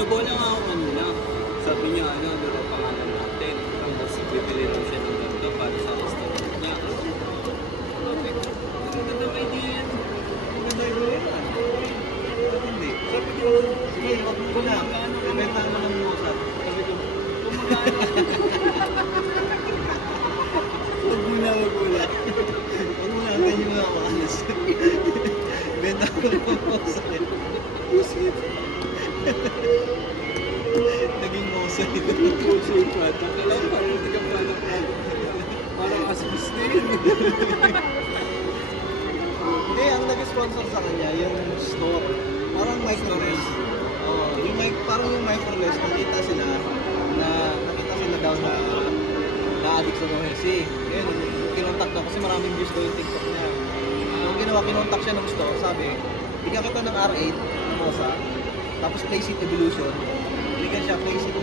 Binobola nga ako kanina. Sabi niya, ano, dito pangalan natin. Tapos bibili lang siya ng ganito para sa restaurant niya. Okay. Maganda na may idea yan. Maganda yung gawin yan. Ba't hindi? Sabi ko, Sige, wag mo na. Kumagano ka Ibenta mo ng musap. Sabi ko, kumagano. Huwag mo na, huwag mo na. wag mo na natin yung mga maalas. Ibenta ko ng musap. Naging musap ito. Coaching product. Alam, parang hindi ka product. Parang asbis din. Hindi, ang nag-sponsor sa kanya, yung store. Parang microless. Oo, yung parang yung microless, nakita sila daw na na-addict sa Nohesi. Ngayon, kinontak daw kasi maraming views daw yung TikTok niya. Yung ginawa, kinontak siya ng store, sabi, bigyan kita ng R8 na mosa, tapos Play Seat Evolution, bigyan siya Play Seat